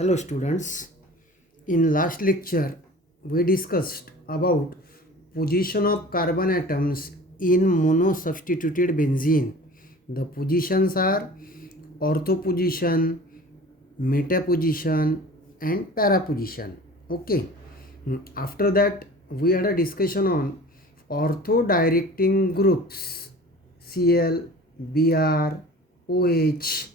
Hello students, in last lecture we discussed about position of carbon atoms in monosubstituted benzene. The positions are ortho position, meta position and para position. Okay. After that we had a discussion on ortho directing groups Cl, Br, OH,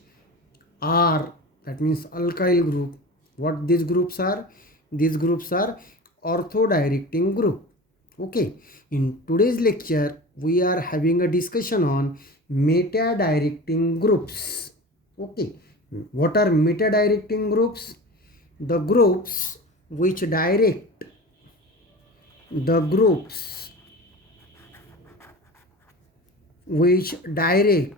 R, that means alkyl group. What these groups are? These groups are ortho directing group. Okay, in today's lecture we are having a discussion on meta directing groups. Okay, what are meta directing groups? The groups which direct the groups which direct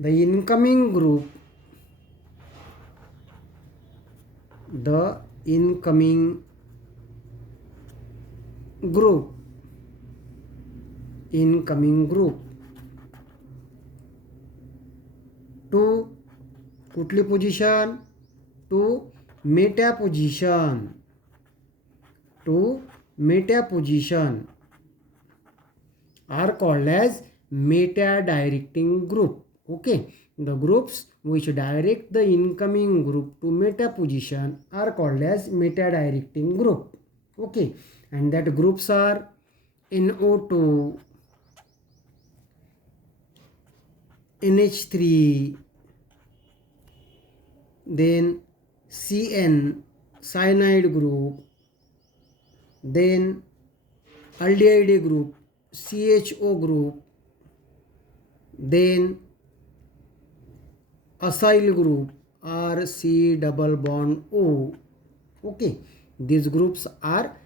the incoming group, the incoming group to कुठली position? To meta position are called as meta directing group. Okay, the groups which direct the incoming group to meta position are called as meta directing group. Okay, and that groups are NO2, NH3, then CN, cyanide group, then aldehyde group, CHO group, then acyl group, RC double bond O. Okay, these groups are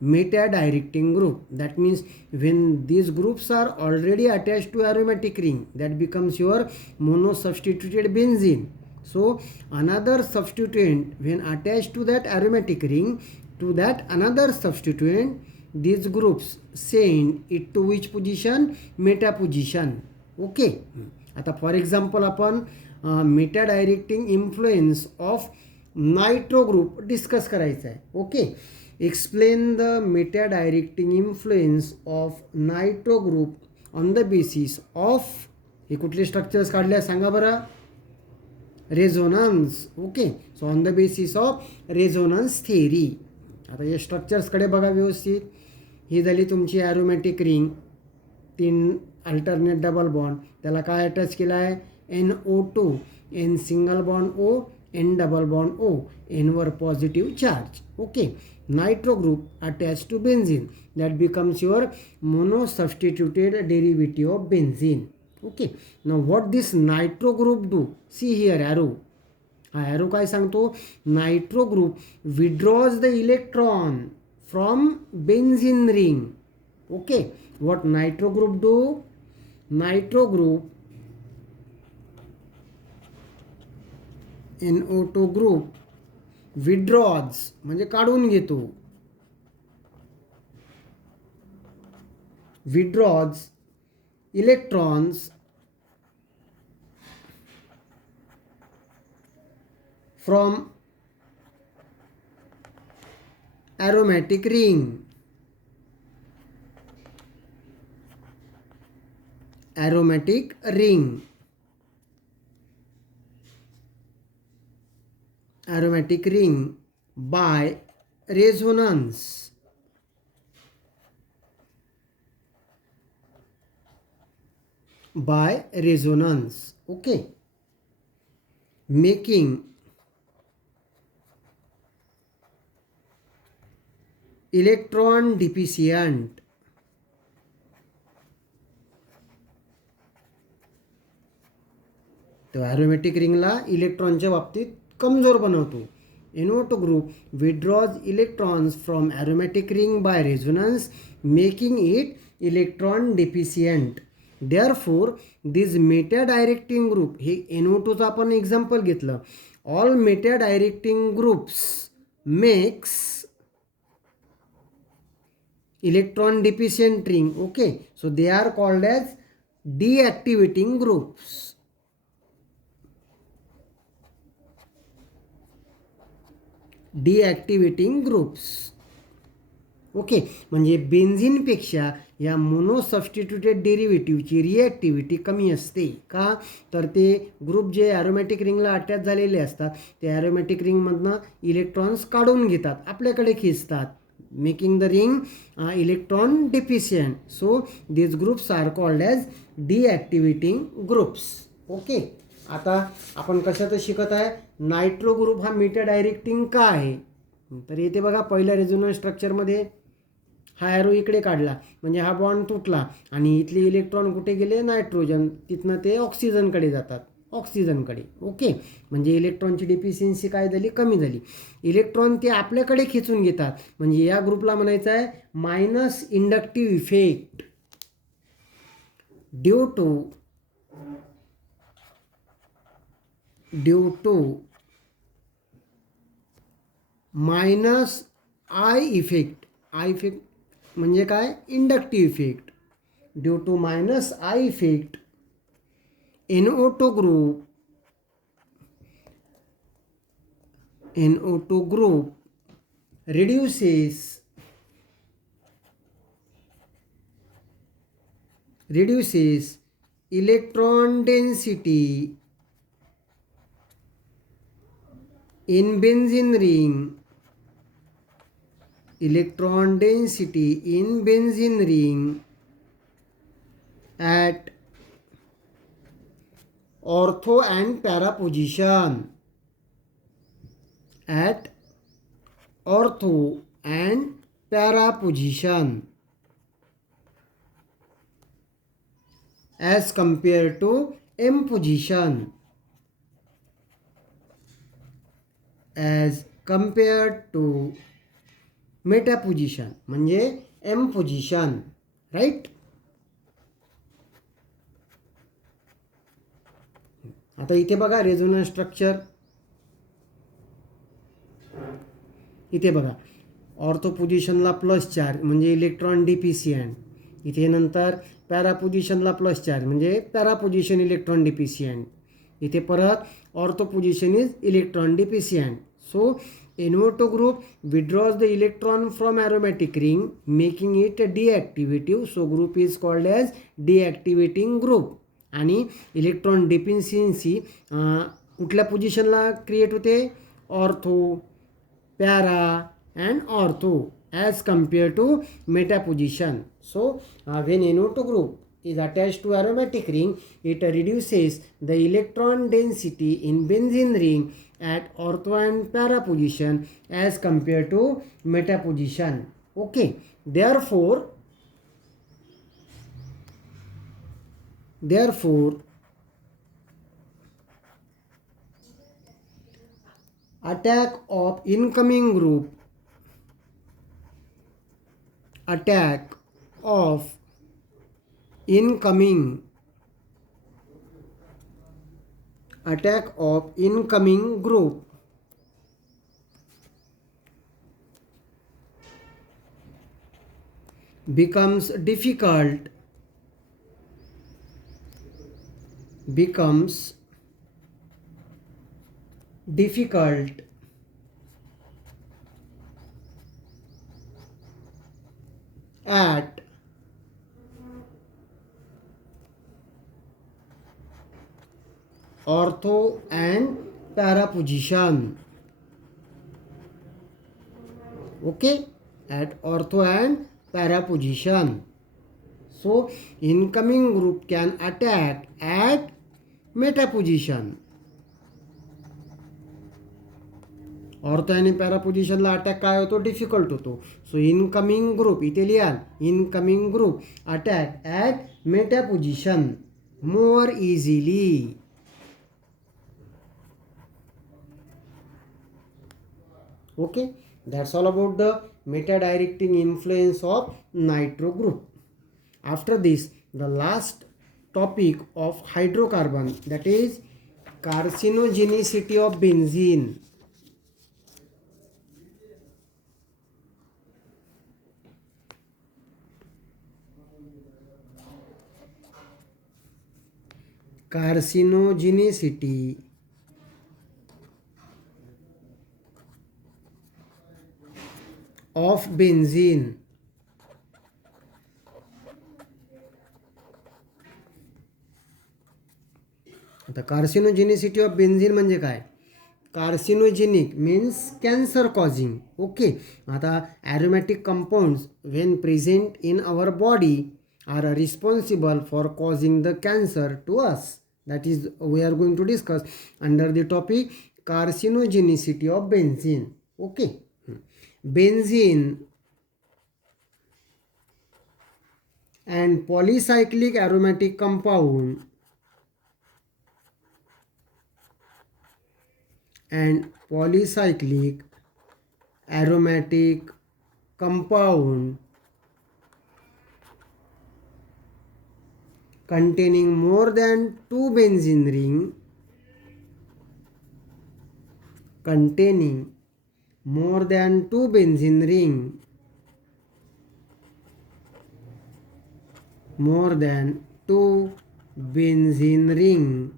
meta directing group. That means when these groups are already attached to aromatic ring, that becomes your monosubstituted benzene. So another substituent when attached to that aromatic ring, to that another substituent, these groups send it to which position? Meta position. Okay, आता for example आपण meta directing influence of nitro group discuss करायचा आहे. Okay, explain the meta directing influence of nitro group on the basis of, हे कुठले structures काढले सांगा बरं? Resonance. Okay, so on the basis of resonance theory. आता या स्ट्रक्चर्सकडे बघा व्यवस्थित. ही झाली तुमची aromatic ring, 3 alternate double bond, त्याला काय अटॅच केला आहे? NO2, N single bond O, N double bond O, N वर positive charge. Okay, nitro group attach to benzene, that becomes your monosubstituted derivative of benzene. Okay, now what this nitro group do? See here arrow. हा arrow काय सांगतो? Nitro group withdraws the electron from benzene ring. Okay, what nitro group do? Nitro group, NO2 group withdraws म्हणजे काढून घेतो, withdraws electrons from aromatic ring. Aromatic ring, aromatic ring by resonance. By resonance. Okay, making electron deficient. तो aromatic रिंगला इलेक्ट्रॉनच्या बाबतीत कमजोर बनवतो. NO2 group withdraws electrons from aromatic ring by resonance, making it electron deficient. Therefore this meta directing group, हे NO2चं आपण example घेतलं. All meta directing groups makes electron deficient ring. Okay, so they are called as deactivating groups. deactivating groups. Okay, म्हणजे बेन्झिनपेक्षा या मोनोसब्स्टिट्यूटेड डेरिव्हेटिव्हची रिॲक्टिव्हिटी कमी असते. का? तर ते ग्रुप जे ॲरोमॅटिक रिंगला अटॅच झालेले असतात ते ॲरोमॅटिक रिंगमधनं इलेक्ट्रॉन्स काढून घेतात, आपल्याकडे खेचतात, making the ring electron deficient. So this groups are called as deactivating groups. Okay, आता आपण कशाचं शिकत आहे? नायट्रो ग्रुप हा मेटा डायरेक्टिंग का आहे? तर इथे बघा, पहिल्या रेझोनन्स स्ट्रक्चरमध्ये हा ॲरो इकडे काढला म्हणजे हा बॉन्ड तुटला आणि इथले इलेक्ट्रॉन कुठे गेले? नायट्रोजन, तिथनं ते ऑक्सिजनकडे जातात, ऑक्सिजनकडे. ओके, म्हणजे इलेक्ट्रॉनची डिफिशियन्सी काय झाली? कमी झाली. इलेक्ट्रॉन ते आपल्याकडे खेचून घेतात, म्हणजे या ग्रुपला म्हणायचं आहे minus inductive effect due to minus I effect. I effect म्हणजे काय? Inductive effect. Due to minus I effect NO2 group reduces electron density in benzene ring. Electron density in benzene ring at ortho and para position. At ortho and para position as compared to M position. As compared to Meta position म्हणजे M position. Right. आता इथे बघा resonance structure. इथे बघा, ortho पोझिशनला plus charge म्हणजे electron deficient. इथे नंतर पॅरा पोझिशनला प्लस चार्ज म्हणजे पॅरा पोझिशन इलेक्ट्रॉन डिफिशियंट. इथे परत ortho position is electron deficient. So NO2 group withdraws the electron from aromatic ring, making it deactivative. So group is called as deactivating group. आणि electron deficiency कुठल्या पोझिशनला create होते? Ortho, para and ortho as compared to meta position. So when NO2 group is attached to aromatic ring, it reduces the electron density in benzene ring at ortho and para position as compared to meta position. Okay, therefore attack of incoming group becomes difficult at ortho and para position. Okay, at ortho and para position. So incoming group can attack at meta position. Ortho आणि para पोझिशनला attack काय होतो? Difficult होतो. So incoming group, इथे लिहाल, incoming group attack at meta position more easily. Okay, that's all about the meta directing influence of nitro group. After this the last topic of hydrocarbon, that is carcinogenicity of benzene. carcinogenicity of benzene. आता carcinogenicity of benzene म्हणजे काय? Carcinogenic means cancer causing. Okay. आता aromatic compounds when present in our body are responsible for causing the cancer to us. That is we are going to discuss under the topic carcinogenicity of benzene. Okay. Benzene and polycyclic aromatic compound and polycyclic aromatic compound containing more than two benzene ring containing more than two benzene ring more than two benzene ring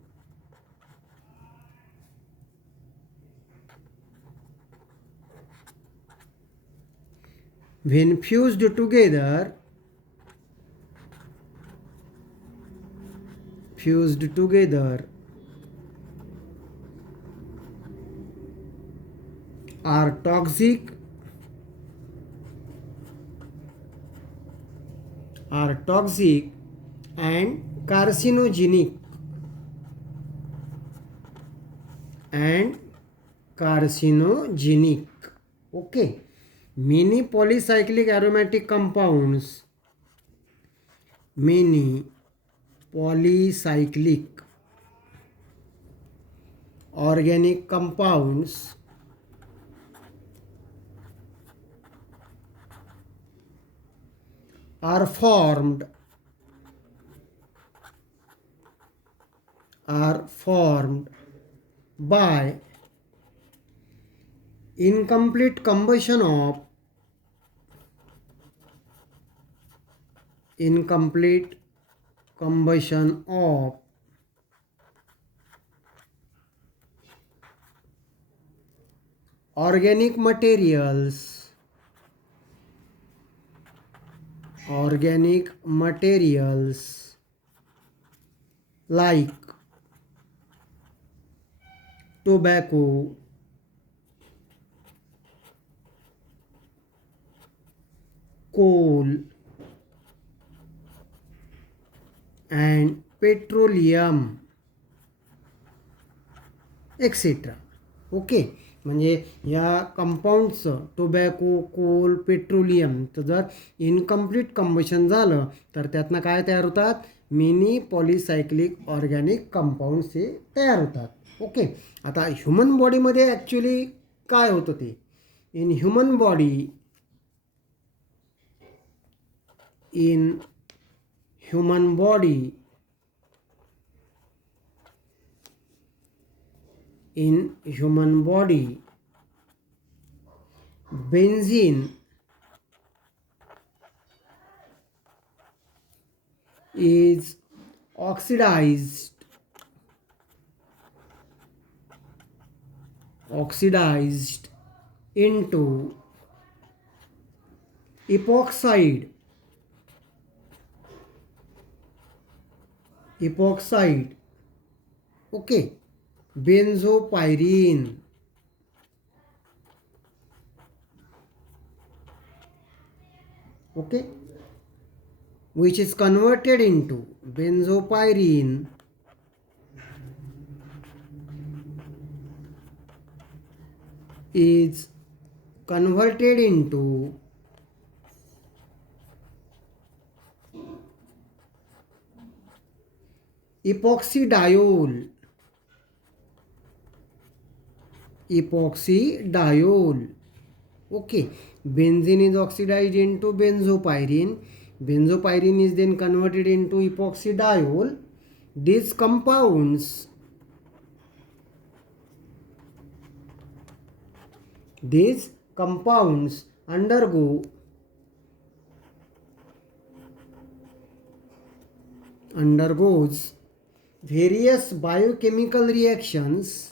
when fused together are toxic and carcinogenic okay. Many polycyclic aromatic compounds organic compounds are formed by incomplete combustion of organic materials like tobacco, coal and petroleum etc. Okay. म्हणजे या कंपाऊंडचं tobacco, कोल, पेट्रोलियमचं जर incomplete combustion झालं तर त्यातनं काय तयार होतात? Many पॉलिसायक्लिक organic compounds हे तयार होतात. ओके. आता ह्युमन बॉडीमध्ये ॲक्च्युली काय होतं ते? इन human body benzene is oxidized into epoxide okay, benzopyrene okay, which is converted into benzopyrene is converted into epoxydiol okay. Benzene is oxidized into benzopyrene is then converted into epoxydiol. These compounds undergoes various biochemical reactions,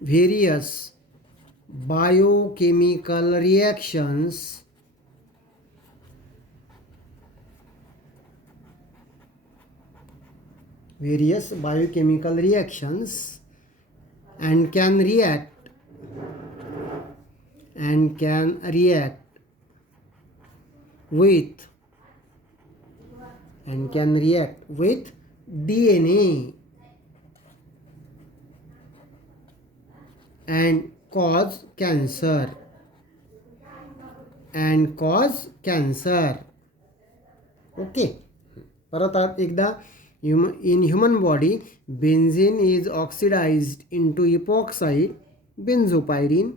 various biochemical reactions and can react with DNA and cause cancer okay. परत एकदा in human body benzene is oxidized into epoxide benzopyrene.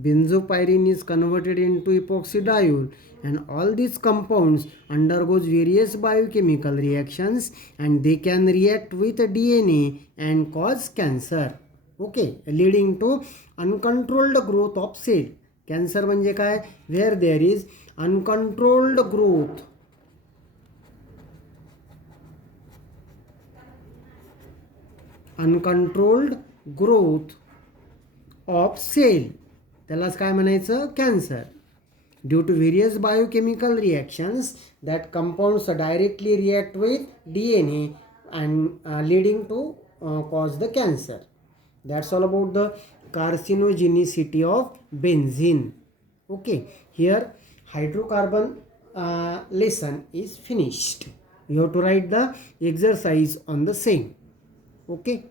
Benzopyrene is converted into epoxydiol, and all these compounds undergoes various biochemical reactions and they can react with DNA and cause cancer, okay, leading to uncontrolled growth of cell. Cancer म्हणजे काय? Where there is uncontrolled growth of cell, त्यालाच काय म्हणायचं? Cancer. Due to various biochemical reactions, that compounds directly react with DNA and leading to cause the cancer. That's all about the carcinogenicity of benzene. Okay, here hydrocarbon lesson is finished. You have to write the exercise on the same. Okay.